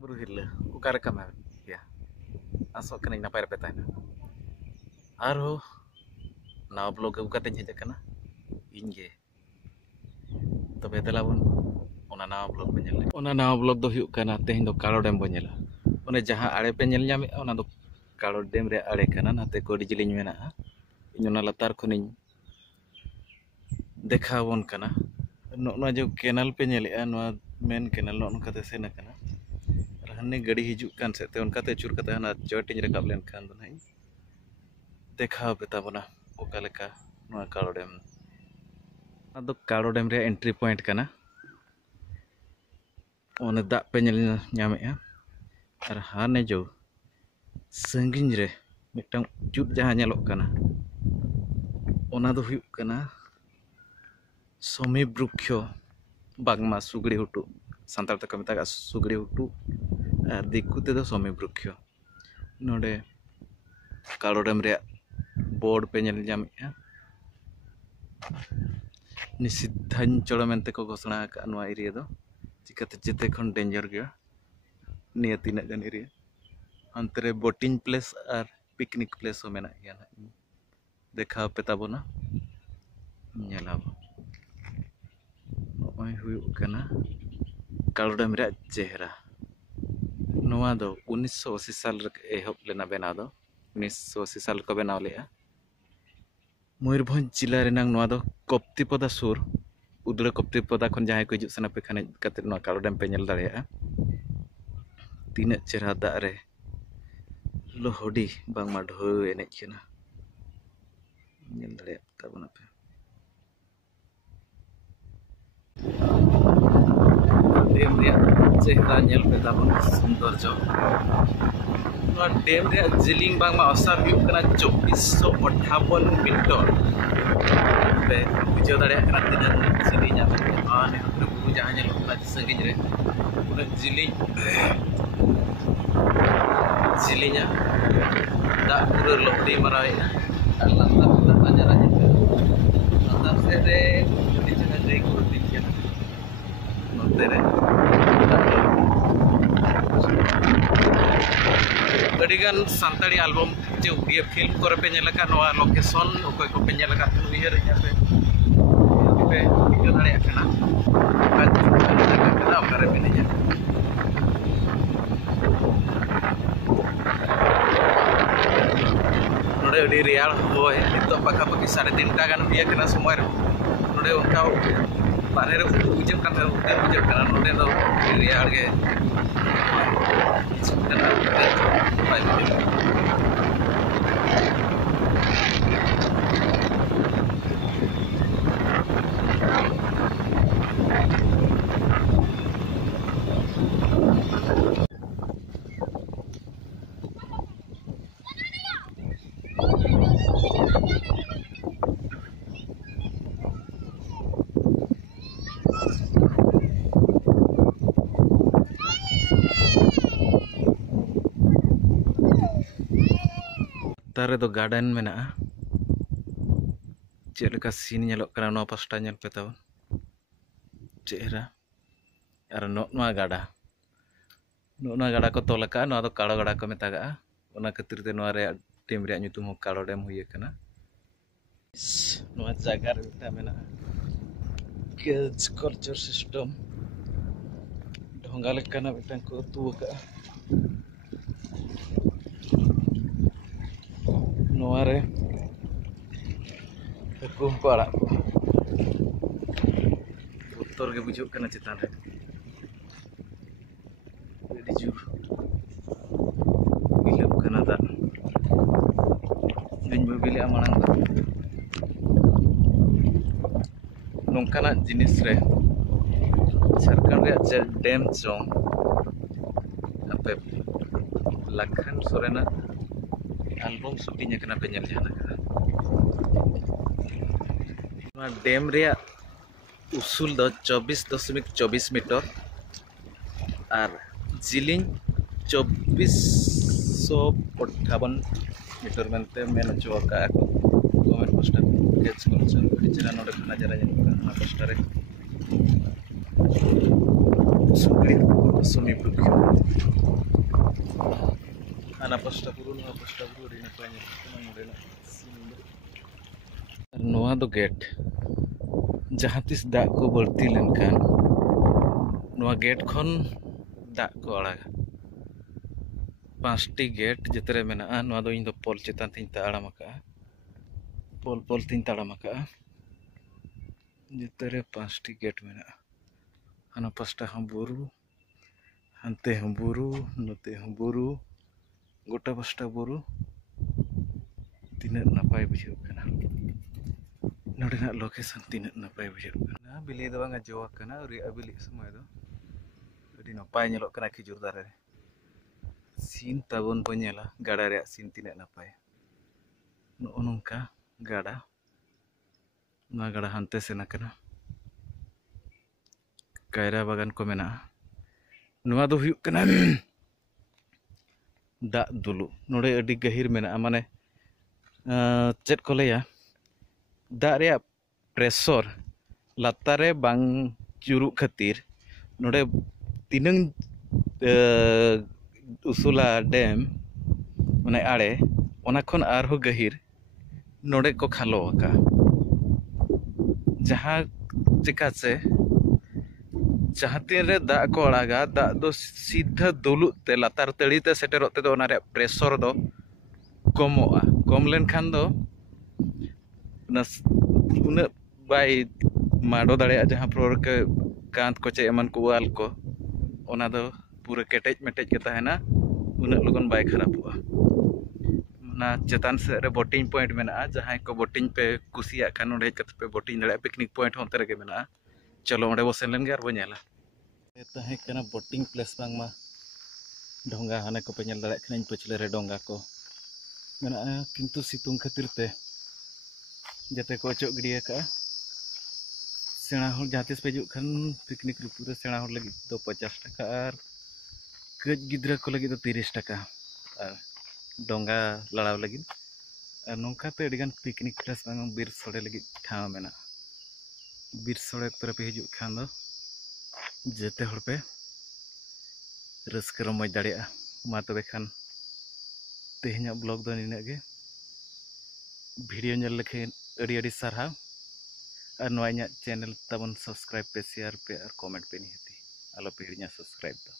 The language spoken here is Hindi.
Buru hirle, ukara kamar, ya. Asok kena napa repeta na. Arho, na blog ukate nyeja kana. Inge. Tobe telabun, ona na blog penyel. Ona na blog do hiuk kana teh do kalo dem penyel. Ona jaha are penyel nyame ona do kalo dem re are kana nate ko dijiliñ mena. Inyona latar kuning dekhawon kana. No jo kenal penyel no main kenal no kate sena kana. हन्ने गड़ी हिजुक कान सेते उनका ते चुर कते हना चोटिन रकाब लेन खान दो नहीं देखा बेता बना ओका लेका नोआ कालो डैम अदो कालो डैम रे एंट्री पॉइंट कना ओने दाग पे नेल ᱧᱟᱢᱮᱜᱼᱟ ᱟᱨ ᱦᱟᱱᱮ ᱡᱚ ᱥᱟᱺᱜᱤᱧ ᱨᱮ ᱢᱤᱫᱴᱟᱝ ᱡᱩᱫ ᱡᱟᱦᱟᱸ ᱧᱮᱞᱚᱜ ᱠᱟᱱᱟ ᱚᱱᱟ ᱫᱚ ᱦᱩᱭᱩᱜ ᱠᱟᱱᱟ ᱥᱚᱢᱤ ᱵᱨᱩᱠᱷᱚ ᱵᱟᱝᱢᱟ ᱥᱩᱜᱲᱤ ᱦᱩᱴᱩ ᱥᱟᱱᱛᱟᱲ ᱛᱮᱠᱚ ᱢᱮᱛᱟᱜᱼᱟ ᱥᱩᱜᱲᱤ ᱦᱩᱴᱩ ᱟᱨ ᱫᱤᱠᱩ ᱛᱮᱫᱚ ᱥᱚᱢᱤ ᱵᱨᱩᱠᱷᱚ ᱱᱚᱰᱮ ᱠᱟᱲᱳ ᱰᱮᱢ ᱨᱮᱭᱟᱜ ᱵᱳर्ड पे ᱧᱮᱞ ᱧᱟᱢᱮᱜᱼᱟ निषिद्धांचल मेनते को घोषणा आका नोआ एरिया दो चिकाते जेते खन डेंजर गया निया तीना गन एरिया अंतरे बोटिंग प्लेस और पिकनिक प्लेस हो मेना गया देखा पे ताबोना नेलाबो नोय हुयु कना कालो डैम रे चेहरा नोआ दो 1980 साल रे एहब लेना बेना दो 1980 साल को बनाव लेआ मयूरभंज जिला रेनांग नोआ दो कप्तिपदा सुर उदड़ा कप्तिपदा खन जहां को हिजुग सना पे खाने कते नोआ कालो डैम पे नेल दाड़ेया तीना चेहरा दाग रे लोहडी बांगमा ढो एनेज केना नेल दाड़ेया ताबोना पे डेम रे चेहरा नेल पे ताबोन सुंदर जो डेम रे जिलिंग बांगमा असार हुयुग कना 2458 मीटर पे बुझाव दाड़ेया कना तीना जिलिंग आने बुरु जहां नेल कना संगिज रे उना जिलिंग दा पूरा लोहड़ी मरावे लाता पूरा नजारा लाता से रे जड़ी जगह रे को दिखया नोते रे गडिगान सांताड़ी एल्बम जो उड़िया फिल्म करे पे नेलका नोआ लोकेशन ओकय को पे नेलका उइहर पे टिका दाड़े कना का ओकरे पे नेजा नोडे अडी रियाल होय नितो पाखा पाखी 3:30 गान बिया कना समय रे नोडे उनका बारे रे बुझे कना बुझे कना नोडे दो रियाल गे तारे दो गार्डन मेना चेलका सीन नेलोक कना नो पास्टा नेल पे ताबो चेहरा और नोआ गाडा को तोलका नो दो कालो गाडा को मेतागा ओना खातिर ते नोआ रे डेम रे nyutum हो कालो डेम हुए कना नोआ जगह रे ता मेना केज कल्चर सिस्टम ढोंगा लेकना मिटन को तुका नोआरे हुकुम को आड़ा उत्तर के बुझुग कना चितान रे एडी जुर बिलम कना दा दिन बिले आमानंग नोंकाना जिनिस रे सरकार रे डेम चों आपे लखन सोरेना एल्बम शूटिंग कना पे नेल जाना डेम रे उसूल दो 24.24 मीटर और जिलिंग 2458 मीटर मेनते मेन चोका गवर्नमेंट पोस्टर केच कल्चर टीचर नोडे नजारा जाना पोस्टर रे Sumi Hana pasta buru di napanya kena model noa do gate jahan tis dak ko berti lenkan noa gate khon dak ko araga 5টি gate jetere mena noa do indo pol chetan tin ta aram aka pol tin taram aka jetere 5টি gate mena hana pasta ham buru hante ham buru note ham buru gota pasta buru tina napai bujau kana nodena location tina napai bujau kana bili do bang ajo kana uri abili semua itu adi napai nyelok kana khijur dare sin tabon ponyela gada re sin tina napai no nongka gada na gada hante sena kana kaira bagan ko mena nuwa do huyuk kana dak dulu nore adi gahir mena mane chet ko leya dak rea pressure latare bang juruk khatir nore tinang usula dam mane are ona khon arho gahir nore ko khalo aka jaha chekase jahan tin re dak ko araga dak do sidha dulu te latar tari te seterot te do ona re pressure do komoa kom len khan do nas una bai mado dare jahan flor ke kant ko che eman ko wal ko ona do pura ketej metej ke tahena una logon bai kharapoa na chetan se re boating point mena jahan ko boating pe kusiya khan onde kat pe boating dare picnic point hon tere ge mena चलो onde bo sen len ge ar bo nyala tahe kana boating place bang ma डोंगा हाने को पे ñel dare khnañ pachle re डोंगा को mena किंतु सितुंग खातिर te jate ko ochok gidiya ka सेना हर जहाँ तीस पे जो खान पिकनिक रुपु रे सेना हर लगी तो 50 टाका और कज गिद्रा को लगी तो 30 टाका और डोंगा लड़ाव लगी और नौका ते अडिगान पिकनिक प्लेस बांग बीर सोड़े लगी ठाव मेना बीर सोड़े पर पे हिजुक खान दो जेते हर पे रस्क रमज दाड़िया मा तबे खान तेहना ब्लॉग दो निना गे वीडियो नेल लेखे अड़ी अड़ी सारहाव और नवा इᱧᱟᱹᱜ चैनल तबन सब्सक्राइब पे शेयर पे और कमेंट पे निहती आलो पे हिड़िᱧᱟ सब्सक्राइब दो